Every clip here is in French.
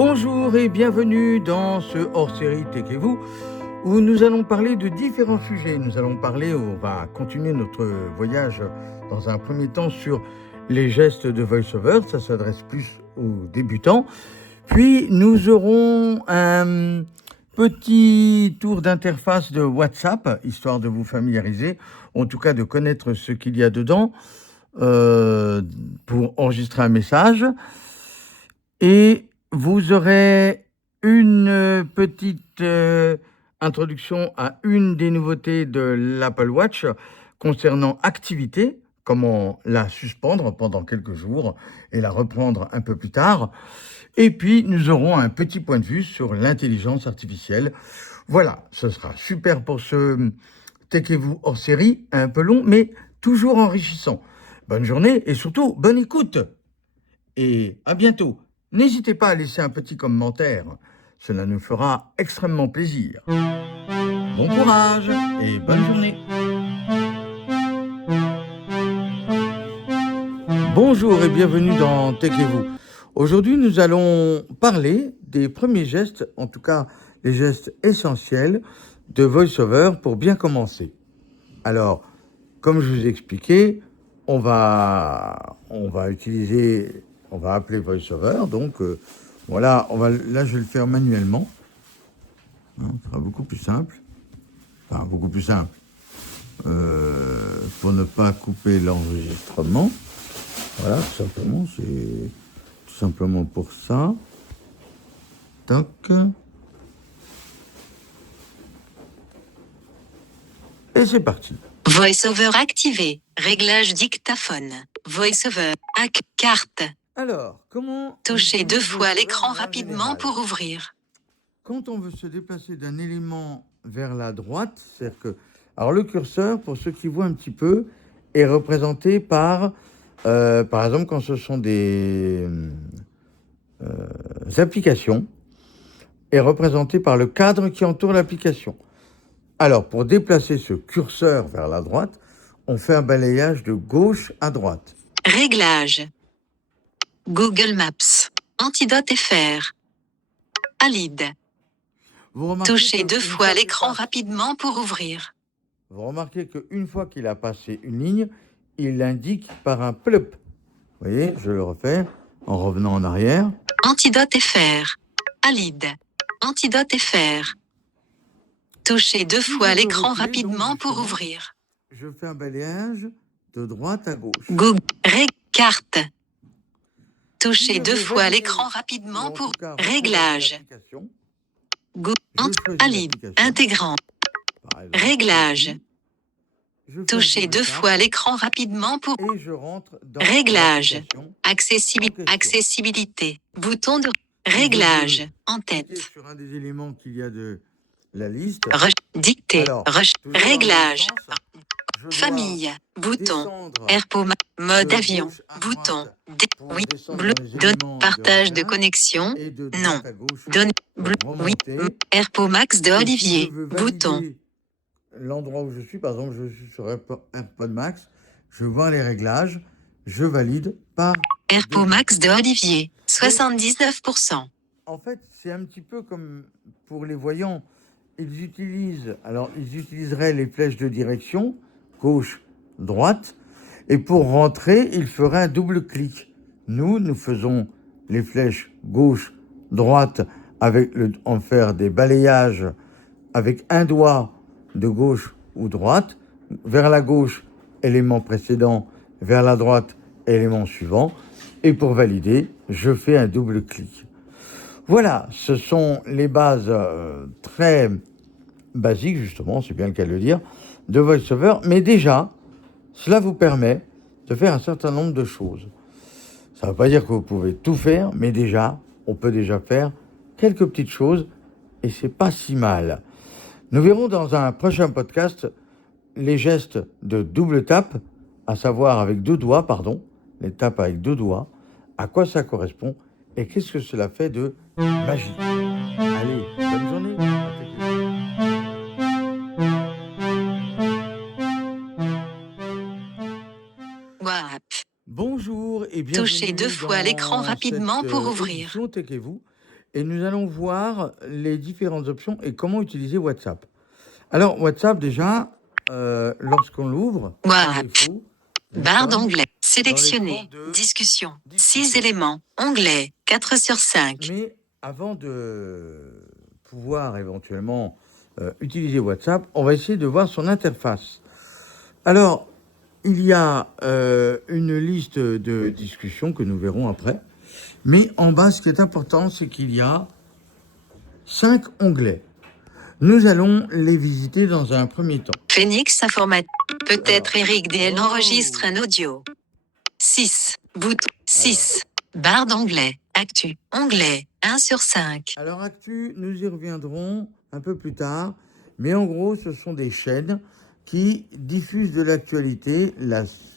Bonjour et bienvenue dans ce hors-série Tekez-vous où nous allons parler de différents sujets. On va continuer notre voyage dans un premier temps sur les gestes de voice-over. Ça s'adresse plus aux débutants. Puis nous aurons un petit tour d'interface de WhatsApp, histoire de vous familiariser, en tout cas de connaître ce qu'il y a dedans pour enregistrer un message. Et vous aurez une petite introduction à une des nouveautés de l'Apple Watch concernant activité, comment la suspendre pendant quelques jours et la reprendre un peu plus tard. Et puis, nous aurons un petit point de vue sur l'intelligence artificielle. Voilà, ce sera super pour ce Tekez-vous hors série, un peu long, mais toujours enrichissant. Bonne journée et surtout, bonne écoute. Et à bientôt. N'hésitez pas à laisser un petit commentaire, cela nous fera extrêmement plaisir. Bon courage et bonne journée. Bonjour et bienvenue dans Tekez-vous. Aujourd'hui, nous allons parler des premiers gestes, en tout cas les gestes essentiels de VoiceOver pour bien commencer. Alors, comme je vous ai expliqué, on va appeler VoiceOver, donc voilà, là je vais le faire manuellement, ce sera beaucoup plus simple, pour ne pas couper l'enregistrement, voilà, tout simplement, c'est tout simplement pour ça, toc, et c'est parti. VoiceOver activé, réglage dictaphone, VoiceOver, carte. Alors, comment... Touchez 2 fois l'écran rapidement pour ouvrir. Quand on veut se déplacer d'un élément vers la droite, c'est-à-dire que... Alors, le curseur, pour ceux qui voient un petit peu, est représenté par exemple, quand ce sont des applications, est représenté par le cadre qui entoure l'application. Alors, pour déplacer ce curseur vers la droite, on fait un balayage de gauche à droite. Réglage. Google Maps. Antidote FR. Alid. Touchez 2 fois l'écran rapidement pour ouvrir. Vous remarquez qu'une fois qu'il a passé une ligne, il l'indique par un plop. Vous voyez, je le refais en revenant en arrière. Antidote FR. Alid. Antidote FR. Touchez 2 fois l'écran rapidement pour ouvrir. Je fais un balayage de droite à gauche. Google. Carte. Touchez 2 fois l'écran rapidement pour réglage. Alid. Intégrant. Réglage. Touchez 2 fois l'écran rapidement pour réglage. Accessibilité. Bouton de réglage. En tête. Sur un des éléments qu'il y a de la liste. Dictée. Réglage. Famille. Bouton. AirPod. Mode avion. Bouton. Oui. Bleu. Partage de connexion. Non. Oui. AirPod Max de Olivier. Bouton. L'endroit où je suis, par exemple, je suis sur AirPod Max, je vois les réglages, je valide par... AirPod Max de Olivier, 79%. En fait, c'est un petit peu comme pour les voyants. Ils utiliseraient les flèches de direction, gauche, droite, et pour rentrer, ils feraient un double clic. Nous faisons les flèches gauche, droite, en faire des balayages avec un doigt de gauche ou droite, vers la gauche, élément précédent, vers la droite, élément suivant, et pour valider, je fais un double clic. Voilà, ce sont les bases très basiques, justement, c'est bien le cas de le dire, de VoiceOver, mais déjà, cela vous permet de faire un certain nombre de choses. Ça ne veut pas dire que vous pouvez tout faire, mais déjà, on peut déjà faire quelques petites choses, et c'est pas si mal. Nous verrons dans un prochain podcast les gestes de double tape, à savoir avec 2 doigts, les tapes avec 2 doigts, à quoi ça correspond et qu'est-ce que cela fait de magie. Allez, bonne journée. Bonjour et bienvenue. Touchez 2 fois l'écran rapidement pour ouvrir. Tekez-vous. et nous allons voir les différentes options et comment utiliser WhatsApp. Alors, WhatsApp, déjà, lorsqu'on l'ouvre, par What? défaut, Barre nous sommes d'onglet. dans Sélectionner. l'écran de Discussion. discussion. 6 éléments. Onglet. 4 sur 5. Mais avant de pouvoir éventuellement utiliser WhatsApp, on va essayer de voir son interface. Alors, il y a une liste de discussions que nous verrons après. Mais en bas, ce qui est important, c'est qu'il y a 5 onglets. Nous allons les visiter dans un premier temps. Phoenix informatique. Peut-être Alors. Eric DL Oh. enregistre un audio. 6. Bouton. 6. Barre d'onglet. Actu. Onglet. 1 sur 5. Alors, Actu, nous y reviendrons un peu plus tard. Mais en gros, ce sont des chaînes qui diffusent de l'actualité.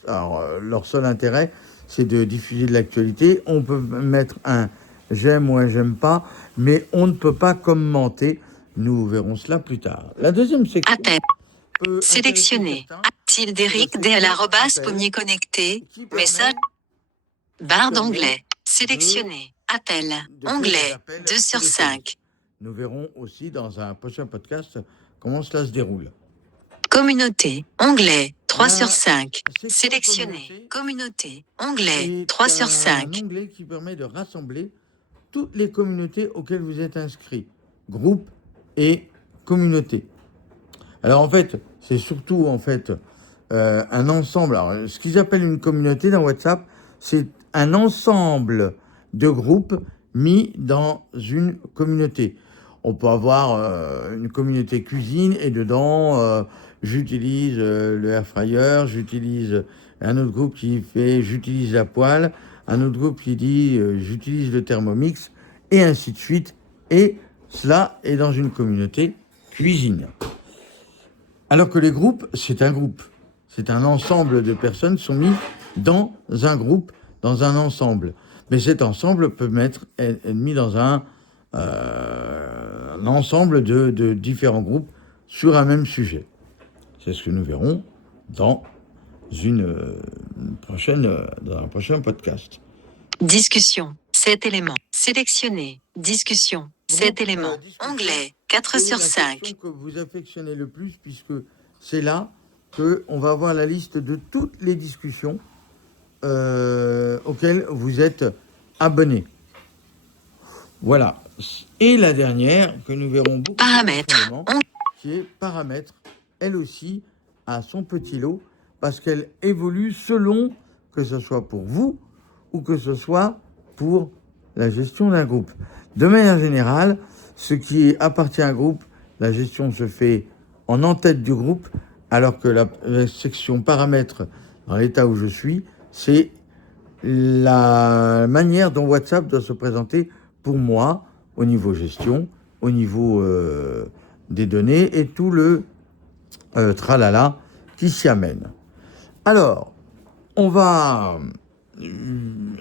Alors, leur seul intérêt, c'est de diffuser de l'actualité. On peut mettre un j'aime ou un j'aime pas, mais on ne peut pas commenter. Nous verrons cela plus tard. La deuxième section Appel. peut Sélectionner. intéresser certains, Tilde d'Eric DL arrobas pommier connecté. qui permet Message. Barre permet d'onglet. Sélectionner. Appel. de faire des Onglet. appels 2 sur téléphoniques. 5. Nous verrons aussi dans un prochain podcast comment cela se déroule. Communauté. Onglet. 3 La sur 5. section Sélectionner. Communauté. Onglet. C'est 3 sur un 5. onglet qui permet de rassembler toutes les communautés auxquelles vous êtes inscrit, groupes et communautés. Alors en fait, c'est surtout en fait un ensemble. Alors, ce qu'ils appellent une communauté dans WhatsApp, c'est un ensemble de groupes mis dans une communauté. On peut avoir une communauté cuisine et dedans, j'utilise le air fryer, j'utilise un autre groupe qui fait j'utilise la poêle, un autre groupe qui dit j'utilise le Thermomix, et ainsi de suite. Et cela est dans une communauté cuisine. Alors que les groupes, c'est un groupe. C'est un ensemble de personnes sont mis dans un groupe, dans un ensemble. Mais cet ensemble peut être mis dans un ensemble de différents groupes sur un même sujet. C'est ce que nous verrons dans dans un prochain podcast. Discussion. 7 éléments. Sélectionner. Discussion. 7 éléments. discussion, Onglet. 4 C'est sur la 5. section que vous affectionnez le plus, puisque c'est là qu'on va avoir la liste de toutes les discussions auxquelles vous êtes abonné. Voilà. Et la dernière, que nous verrons beaucoup plus Paramètres. profondément, qui est paramètres. Elle aussi a son petit lot, parce qu'elle évolue selon que ce soit pour vous ou que ce soit pour la gestion d'un groupe. De manière générale, ce qui appartient à un groupe, la gestion se fait en en-tête du groupe, alors que la section paramètres, dans l'état où je suis, c'est la manière dont WhatsApp doit se présenter pour moi, au niveau gestion, au niveau des données et tout le tralala qui s'y amène. Alors, on va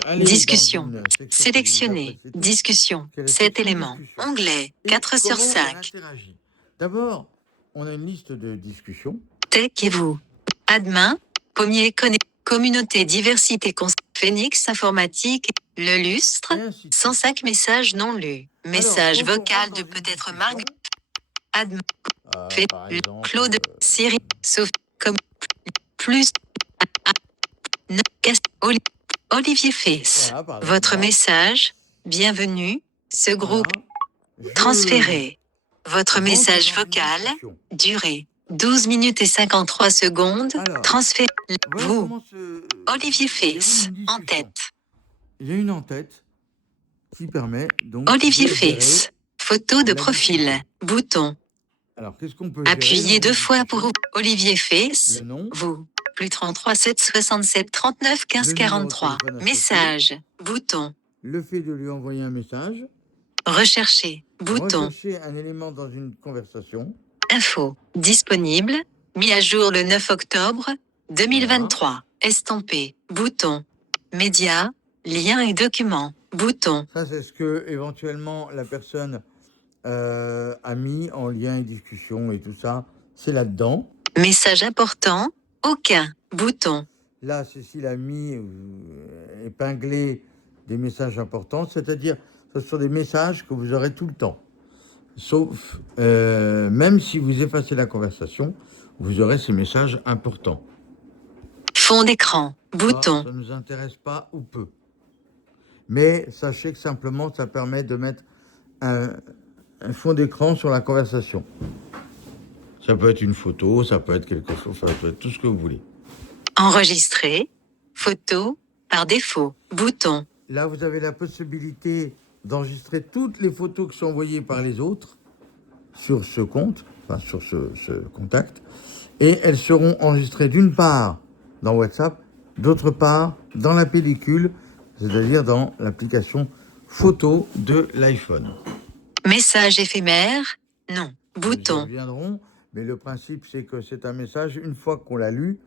aller Discussion. dans une section qui Sélectionner. nous a précédé, Discussion. qui est la 7 section éléments. discussion. Onglet. Et 4 sur comment 5. on interagit. D'abord, on a une liste de discussions. Tech et vous. Admin. Pommier connecté. Communauté diversité Phoenix informatique. Le lustre. Et ainsi de suite. 105 messages non lus. Message Alors, quand on vocal rentre de dans une peut-être discussion, Marc. Admin. Fait. par exemple, Claude. Siri. Sauf. Comme. Plus. Olivier Fils. voilà, par exemple, Votre moi, message. Bienvenue. Ce groupe. voilà, je Transféré. Votre rentre message dans une vocal. discussion. Durée. 12 minutes et 53 secondes. Alors, Transfert. Voilà Vous. comment Olivier se déroule Fils. une En discussion. tête. Il y a une en-tête qui permet donc Olivier de gérer. Fils. Photo de la profil. discussion. Bouton. Alors, qu'est-ce qu'on peut gérer Appuyez dans 2 une fois pour discussion? Olivier Fils. Le nom, Vous. Plus 33 7 67 39 15 Le numéro de 43. téléphone associé. Message. Bouton. le fait de lui envoyer un message, Rechercher. Bouton. rechercher un élément dans une conversation, Info. Disponible. Mis à jour le 9 octobre 2023. Estampé. Bouton. Médias. Liens et documents. Bouton. ça c'est ce que éventuellement la personne a mis en lien et discussion et tout ça, c'est là-dedans. Message important. Aucun. Bouton. Là, Cécile a mis épinglé des messages importants, c'est-à-dire Ce sont des messages que vous aurez tout le temps. Sauf, même si vous effacez la conversation, vous aurez ces messages importants. Fond d'écran. Bouton. Ça ne nous intéresse pas ou peu. Mais sachez que simplement, ça permet de mettre un fond d'écran sur la conversation. Ça peut être une photo, ça peut être quelque chose, ça peut être tout ce que vous voulez. Enregistrer. Photo. Par défaut. Bouton. Là, vous avez la possibilité d'enregistrer toutes les photos qui sont envoyées par les autres sur ce compte, enfin sur ce contact, et elles seront enregistrées d'une part dans WhatsApp, d'autre part dans la pellicule, c'est-à-dire dans l'application photo de l'iPhone. Message éphémère. Non. Bouton. Nous y reviendrons, mais le principe, c'est que c'est un message, une fois qu'on l'a lu,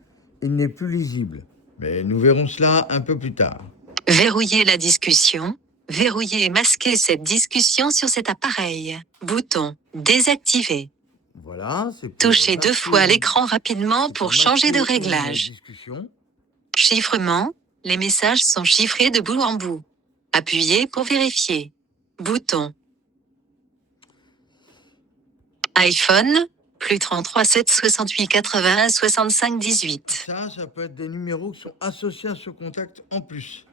il n'est plus lisible. Mais nous verrons cela un peu plus tard. Verrouiller la discussion. Verrouiller et masquer cette discussion sur cet appareil. Bouton. Désactiver. Voilà, c'est pour Touchez 2 fois masquer- l'écran rapidement pour changer de masquer la réglage. discussion. Chiffrement. Les messages sont chiffrés de bout en bout. Appuyez pour vérifier. Bouton. iPhone. Plus 33 7 68 81 65 18. Ça peut être des numéros qui sont associés à ce contact en plus.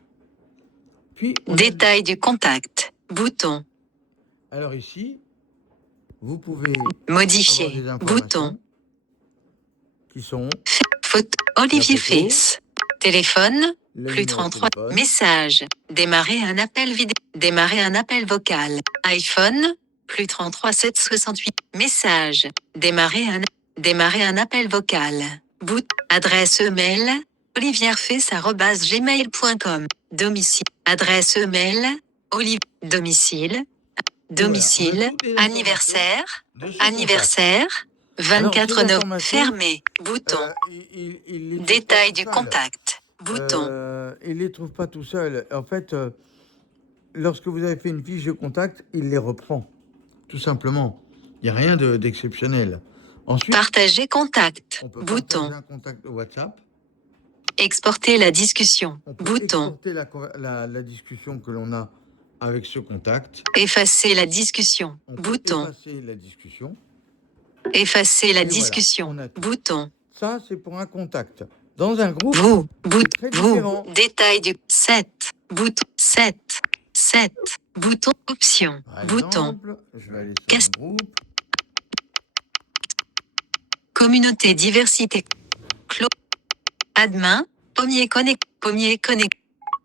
Puis, on a- Détail du contact. Bouton. Alors ici, vous pouvez Modifier. avoir des informations Bouton. qui sont Photo. Olivier La photo. Fils. Téléphone. le Plus numéro de 33. téléphone. Message. Démarrer un appel vidéo. Démarrer un appel vocal. iPhone. Plus 33 7 68. Message. Démarrer un appel vocal. Adresse mail. olivierfils@gmail.com. Domicile. Adresse mail. Domicile. Domicile. Voilà, on a toutes les informations Anniversaire. de ce Anniversaire. Alors, 24 ces novembre. informations, Fermé. Bouton. contact. Il les trouve Détail pas du tout seul. contact. Bouton. Il les trouve pas tout seul. En fait, lorsque vous avez fait une fiche de contact, il les reprend. Tout simplement. Il n'y a rien d'exceptionnel. Ensuite, Partager contact. on peut Bouton. partager un contact WhatsApp. Exporter la discussion. On peut Bouton. exporter la discussion que l'on a avec ce contact. Effacer la discussion. On peut Bouton. effacer la discussion. Effacer la Et voilà, discussion. on a tout. Bouton. Ça, c'est pour un contact. Dans un groupe, Vous. très Vous. différent. Détail du 7. Bouton. 7. 7. Bouton. Option. Par Bouton. exemple, je vais aller sur Qu'est-ce- un groupe. Communauté diversité. Clos. Admin. Pommier connecté. Pommier connecté.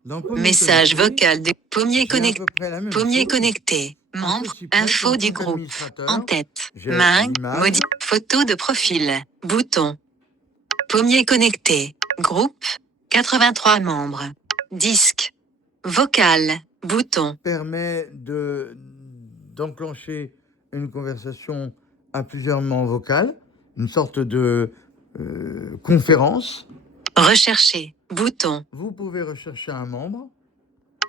Dans Pommier Message Connecté, vocal de Pommier j'ai à connecté. peu près la même Pommier chose. connecté. Membre. suis prêt Info pour du tout groupe. administrateur. En tête. J'ai Main. l'image. Photo de profil. Bouton. Pommier connecté. Groupe. 83 membres. Disque. Vocal. Bouton. Permet d'enclencher une conversation à plusieurs moments vocales, une sorte de conférence. Rechercher. Bouton. Vous pouvez rechercher un membre.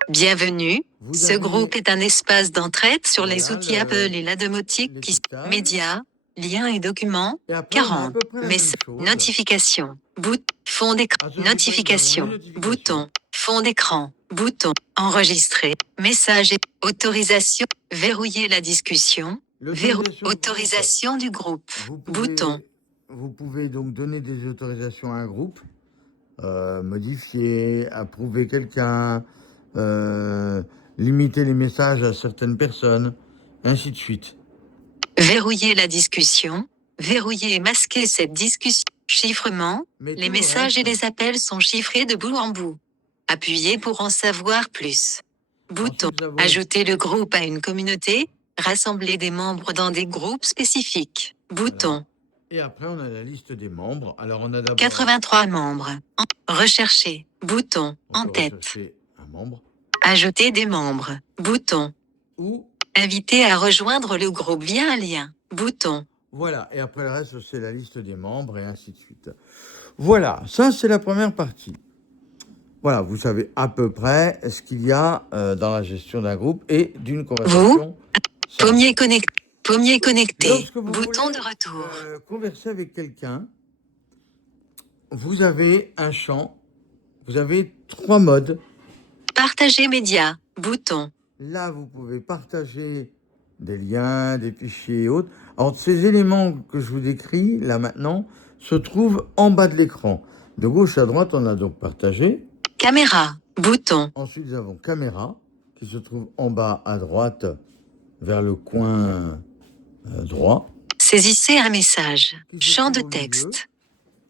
Bienvenue. Vous Ce avez groupe est un espace d'entraide sur les Voilà, outils Apple et la domotique qui l'étiquetage. médias, liens et documents. Et après, on a à 40. peu près la même chose. Notification. Fond d'écran. À ce moment-là, Notification. vous avez une notification. Bouton. Fond d'écran. Bouton. Enregistrer. Message et autorisation. Verrouiller la discussion. Autorisation du groupe. Bouton. Vous pouvez donc donner des autorisations à un groupe, modifier, approuver quelqu'un, limiter les messages à certaines personnes, ainsi de suite. Verrouiller la discussion. Verrouiller et masquer cette discussion. Chiffrement. Mais Les tout le messages et reste, les appels sont chiffrés de bout en bout. Appuyez pour en savoir plus. Bouton. ensuite, nous avons- Ajouter le groupe à une communauté. Rassembler des membres dans des groupes spécifiques. Bouton. Et après, on a la liste des membres. Alors, on a d'abord 83 membres. Rechercher. Bouton. on En peut tête. rechercher un membre Ajouter des membres. Bouton. ou Inviter à rejoindre le groupe via un lien. Bouton. voilà. Et après le reste, c'est la liste des membres et ainsi de suite. Voilà, ça c'est la première partie. Voilà, vous savez à peu près ce qu'il y a dans la gestion d'un groupe et d'une conversation. Ça. Pommier connecté. Pommier connecté. Lorsque vous Bouton voulez, de retour. converser avec quelqu'un, vous avez un champ, vous avez 3 modes. Partager médias. Bouton. Là, vous pouvez partager des liens, des fichiers et autres. Alors, ces éléments que je vous décris, là maintenant, se trouvent en bas de l'écran. De gauche à droite, on a donc partagé. Caméra, bouton. Ensuite, nous avons caméra, qui se trouve en bas à droite, vers le coin droit. Saisissez un message. Qui se Champ de trouve au milieu. texte.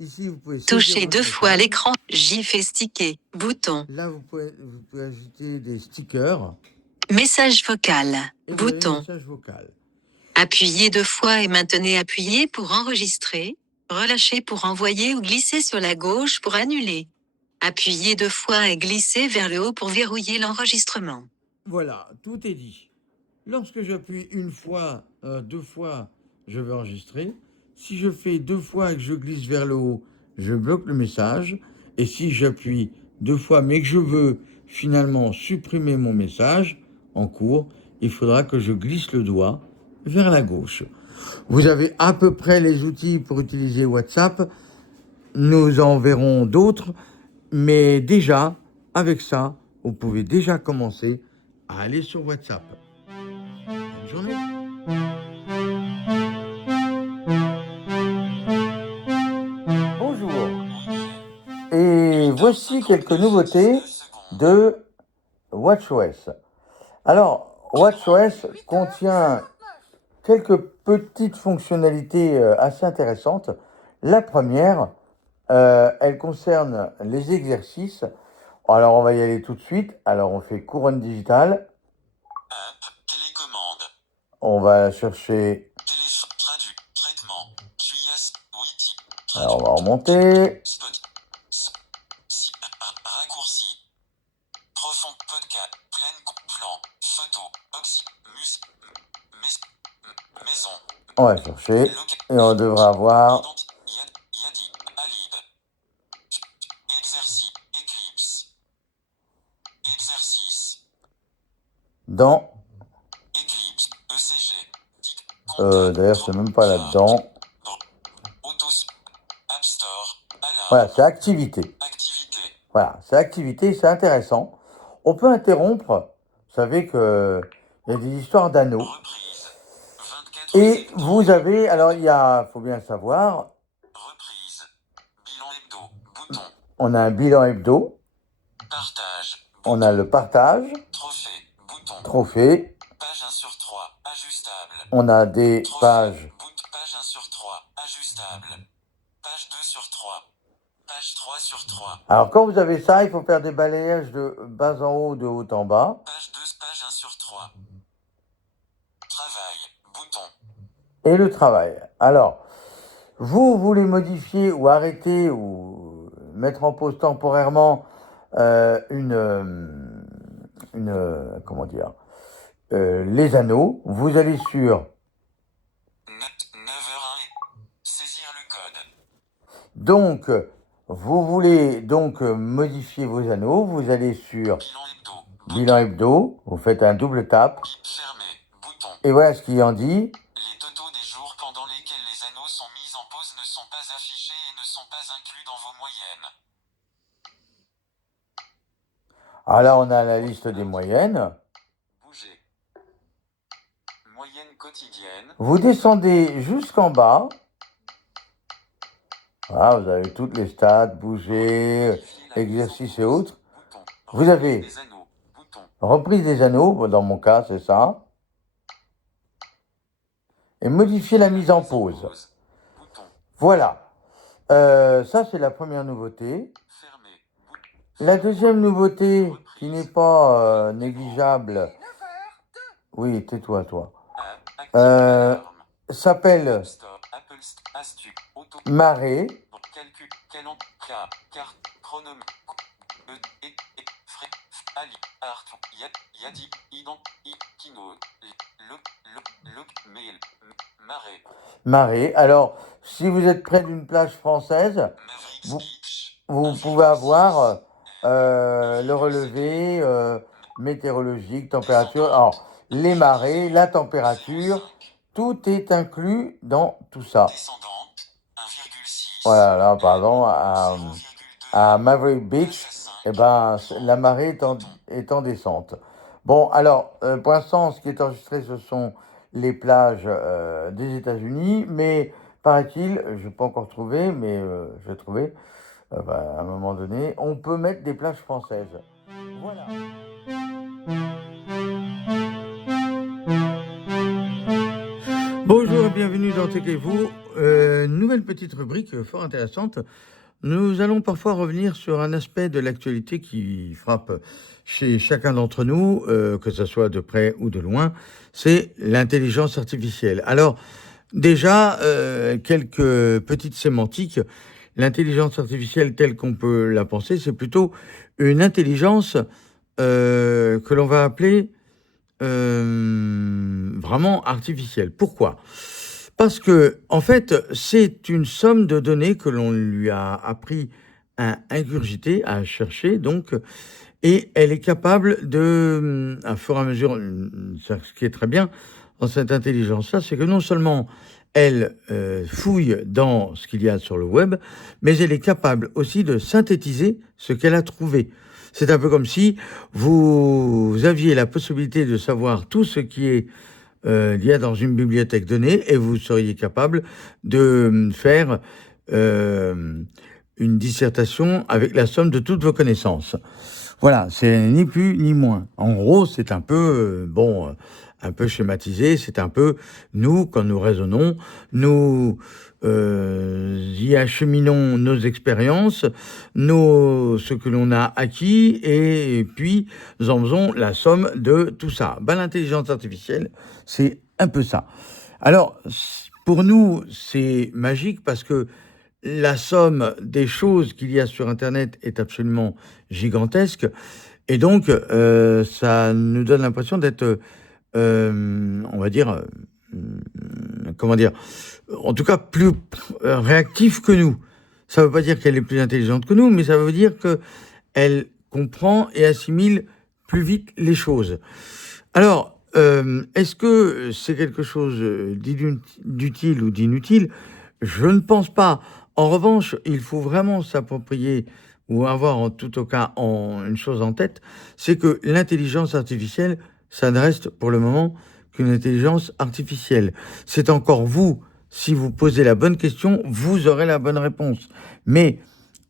Ici, vous pouvez saisir Touchez votre 2 fois message. l'écran. GIF et sticker. Bouton. Là, vous pouvez ajouter des stickers. Message vocal. Et vous avez un Bouton. message vocal. Appuyez 2 fois et maintenez appuyé pour enregistrer. Relâchez pour envoyer ou glisser sur la gauche pour annuler. Appuyez 2 fois et glissez vers le haut pour verrouiller l'enregistrement. Voilà, tout est dit. Lorsque j'appuie une fois, 2 fois, je vais enregistrer. Si je fais 2 fois et que je glisse vers le haut, je bloque le message. Et si j'appuie 2 fois mais que je veux finalement supprimer mon message en cours, il faudra que je glisse le doigt vers la gauche. Vous avez à peu près les outils pour utiliser WhatsApp. Nous en verrons d'autres. Mais déjà, avec ça, vous pouvez déjà commencer à aller sur WhatsApp. Bonne journée. Bonjour. Et voici quelques nouveautés de WatchOS. Alors, WatchOS contient quelques petites fonctionnalités assez intéressantes. La première, elle concerne les exercices. Alors, on va y aller tout de suite. Alors, on fait couronne digitale. App, télécommande. On va chercher. Traduit, traitement, tuyas, wiki. Alors, on va remonter. Spot. Raccourci. Profond podcast. Plan. Photo. Oxy. Maison. On va chercher. Et on devra avoir. Yadi. Alib. Exercice. Eclipse. Exercice. Dans. Eclipse. ECG. D'ailleurs, c'est même pas là-dedans. Autos. App Store. Alarme. Voilà, c'est activité. Activité. Voilà, c'est activité, c'est intéressant. On peut interrompre. Vous savez que il y a des histoires d'anneaux. Reprise. 24 Et septembre. vous avez, alors il y a, faut bien le savoir, Reprise. Bilan hebdo. Bouton. on a un bilan hebdo, Partage. on a le partage, Trophée. Bouton. trophée, Page 1 sur 3. Ajustable. on a des Trophée. pages. Page 1 sur 3. Ajustable. Page 2 sur 3. Page 3 sur 3. Alors quand vous avez ça, il faut faire des balayages de bas en haut, de haut en bas. Page 2. Page 1 sur 3. Travail. Bouton. Et le travail. Alors, vous voulez modifier ou arrêter ou mettre en pause temporairement comment dire, les anneaux. Vous allez sur. Note 9h01. Saisir le code. Donc, vous voulez donc modifier vos anneaux. Vous allez sur Bilan hebdo. bilan hebdo. Vous faites un double tap. Fermé. Bouton. Et voilà ce qu'il en dit. Les totaux des jours pendant lesquels les anneaux sont mis en pause ne sont pas affichés et ne sont pas inclus dans vos moyennes. Alors là, on a la liste des moyennes. Bouger. Moyenne quotidienne. Vous descendez jusqu'en bas. Voilà, vous avez toutes les stats, bouger, exercice et autres. Bouton. Vous avez Des anneaux. Bouton. reprise des anneaux, dans mon cas, c'est ça. Et modifier la mise en pause. Bouton. Voilà. Ça, c'est la première nouveauté. Fermé. La deuxième nouveauté, qui n'est pas négligeable. Oui, tais-toi, toi. S'appelle Stop. Apple Astu. Auto. marée. Calcul. Calendrier. Carte. Chronome. Frais. Ali. Art. Yadi. Ident. Kino. Mail. Marée. Marée. Alors, si vous êtes près d'une plage française, vous pouvez avoir le relevé météorologique, température. Alors, les marées, la température, tout est inclus dans tout ça. Descendante. 1,6. Voilà, là, pardon, à Maverick Beach, eh ben, la marée est en descente. Bon, alors, pour l'instant, ce qui est enregistré, ce sont les plages des États-Unis, mais paraît-il, je n'ai pas encore trouvé, mais je vais trouver, à un moment donné, on peut mettre des plages françaises. Voilà. Bonjour et bienvenue dans Techez-vous. Nouvelle petite rubrique fort intéressante. Nous allons parfois revenir sur un aspect de l'actualité qui frappe chez chacun d'entre nous, que ce soit de près ou de loin, c'est l'intelligence artificielle. Alors, déjà, quelques petites sémantiques. L'intelligence artificielle telle qu'on peut la penser, c'est plutôt une intelligence que l'on va appeler vraiment artificielle. Pourquoi ? Parce que, en fait, c'est une somme de données que l'on lui a appris à ingurgiter, à chercher, donc, et elle est capable de, à fur et à mesure, ce qui est très bien dans cette intelligence-là, c'est que non seulement elle fouille dans ce qu'il y a sur le web, mais elle est capable aussi de synthétiser ce qu'elle a trouvé. C'est un peu comme si vous aviez la possibilité de savoir tout ce qui est il y a dans une bibliothèque donnée et vous seriez capable de faire une dissertation avec la somme de toutes vos connaissances. Voilà, c'est ni plus ni moins. En gros, c'est un peu, un peu schématisé, c'est un peu nous, quand nous raisonnons, nous y acheminons nos expériences, ce que l'on a acquis, et puis nous en faisons la somme de tout ça. L'intelligence artificielle, c'est un peu ça. Alors, pour nous, c'est magique parce que la somme des choses qu'il y a sur Internet est absolument gigantesque, et donc ça nous donne l'impression d'être, on va dire, comment dire, en tout cas plus réactif que nous. Ça ne veut pas dire qu'elle est plus intelligente que nous, mais ça veut dire qu'elle comprend et assimile plus vite les choses. Alors, est-ce que c'est quelque chose d'utile ou d'inutile ? Je ne pense pas. En revanche, il faut vraiment s'approprier ou avoir en tout cas une chose en tête, c'est que l'intelligence artificielle, ça ne reste pour le moment qu'une intelligence artificielle. C'est encore vous, si vous posez la bonne question, vous aurez la bonne réponse. Mais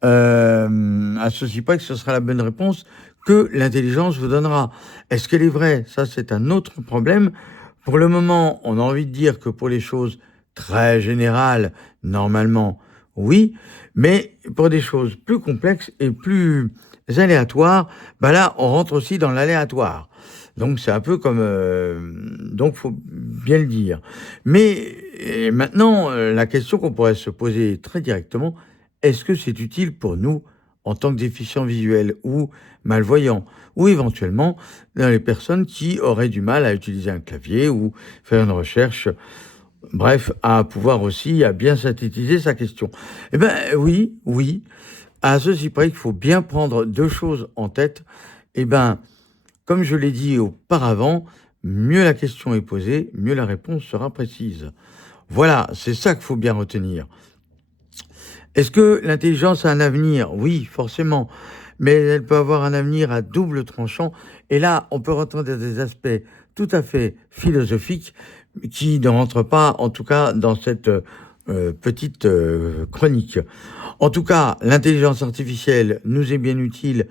à ceci près que ce sera la bonne réponse que l'intelligence vous donnera. Est-ce qu'elle est vraie ? Ça, c'est un autre problème. Pour le moment, on a envie de dire que pour les choses très générales, normalement, oui, mais pour des choses plus complexes et plus aléatoires, là, on rentre aussi dans l'aléatoire. Donc, c'est un peu comme... donc, faut bien le dire. Mais maintenant, la question qu'on pourrait se poser très directement, est-ce que c'est utile pour nous en tant que déficients visuels ou malvoyants, ou éventuellement dans les personnes qui auraient du mal à utiliser un clavier ou faire une recherche, bref, à pouvoir aussi à bien synthétiser sa question. Eh bien, oui, à ceci près qu'il faut bien prendre deux choses en tête. Eh bien, comme je l'ai dit auparavant, mieux la question est posée, mieux la réponse sera précise. Voilà, c'est ça qu'il faut bien retenir. Est-ce que l'intelligence a un avenir ? Oui, forcément, mais elle peut avoir un avenir à double tranchant. Et là, on peut rentrer dans des aspects tout à fait philosophiques qui ne rentrent pas, en tout cas, dans cette petite chronique. En tout cas, l'intelligence artificielle nous est bien utile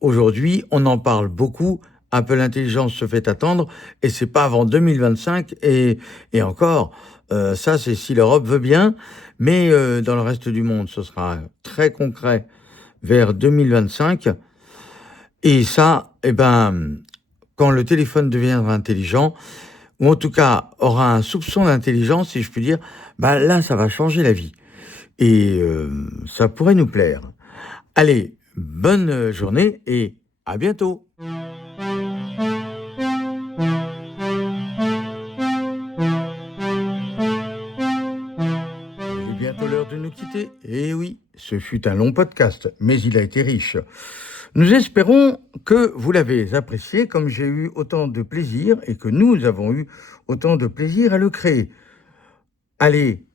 aujourd'hui. On en parle beaucoup. Apple Intelligence se fait attendre et c'est pas avant 2025 et encore, ça c'est si l'Europe veut bien, mais dans le reste du monde, ce sera très concret vers 2025. Et ça, quand le téléphone deviendra intelligent, ou en tout cas aura un soupçon d'intelligence, si je puis dire, là, ça va changer la vie. Et ça pourrait nous plaire. Allez, bonne journée et à bientôt. Il est bientôt l'heure de nous quitter. Et oui, ce fut un long podcast, mais il a été riche. Nous espérons que vous l'avez apprécié comme j'ai eu autant de plaisir et que nous avons eu autant de plaisir à le créer. Allez,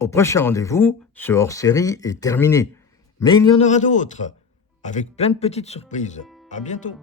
au prochain rendez-vous, ce hors-série est terminé. Mais il y en aura d'autres, avec plein de petites surprises. À bientôt.